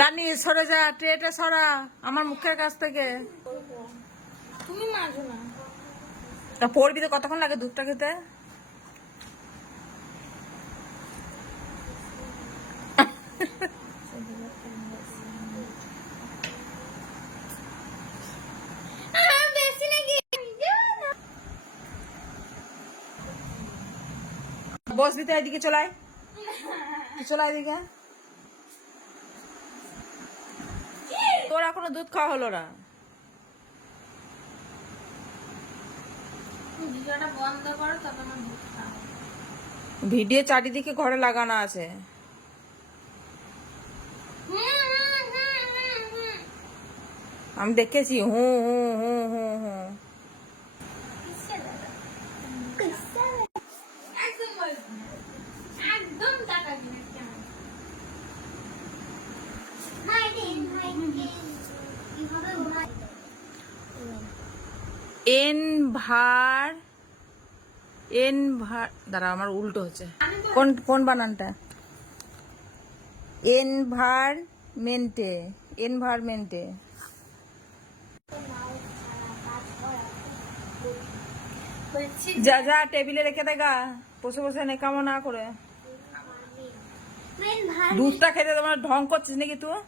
রানী সরে যা, ট্রেটা সরা আমার মুখের কাছ থেকে। তুমি মারো না। পড়বি তো, কতক্ষণ লাগে দুধটা খেতে? বসবি তো, এদিকে চলাই, চলাই এদিকে। তোর এখনো দুধ খাওয়া হলো না। ভিডিওটা বন্ধ করো, তবে আমার দুধ খাও। ভিডিও চারিদিকে ঘরে লাগানো আছে। আমি দেখেছি। হু হু হু হু হু। একদম টাকা দিবে কেমন? এন ভার, এন ভার, দাঁড়া আমার উল্টো হচ্ছে। কোন কোন বানানটা? এনভারমেন্টে, এনভারমেন্টে। যা যা টেবিলে রেখে দেগা, বসে বসে নেকামো না করে। দুধটা খেতে তোমার ঢং করছিস নাকি তুই?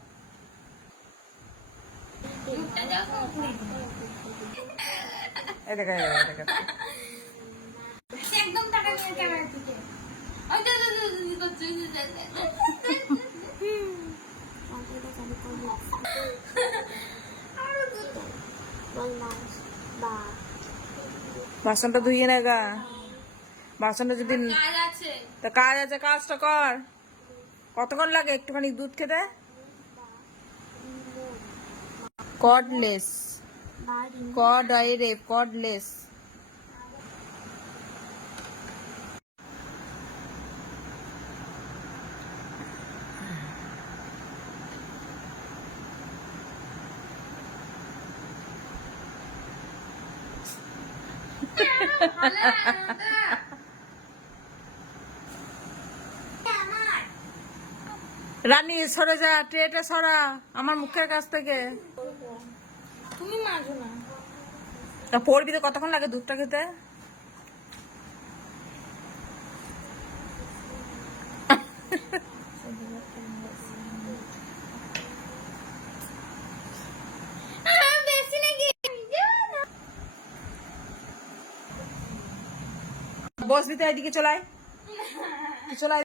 এই দেখা, একদম টাকা নিয়ে ক্যামেরা থেকে। ওই তো করছে। বাসনটা ধুইয়ে নেগা। বাসনটা যদি কাজ আছে। তা কাজ আছে, কাজটা কর। কতক্ষণ লাগে একটুখানি দুধ খেতে? কর্ডলেস, কর্ড আইরে, কর্ডলেস। রানী সরে যা, ট্রেটা সরা আমার মুখের কাছ থেকে। তুমি মারো না। পড়বি তো, কতক্ষণ লাগে দুধটা খেতে? বসবি তো, এদিকে চলাই, চলাই।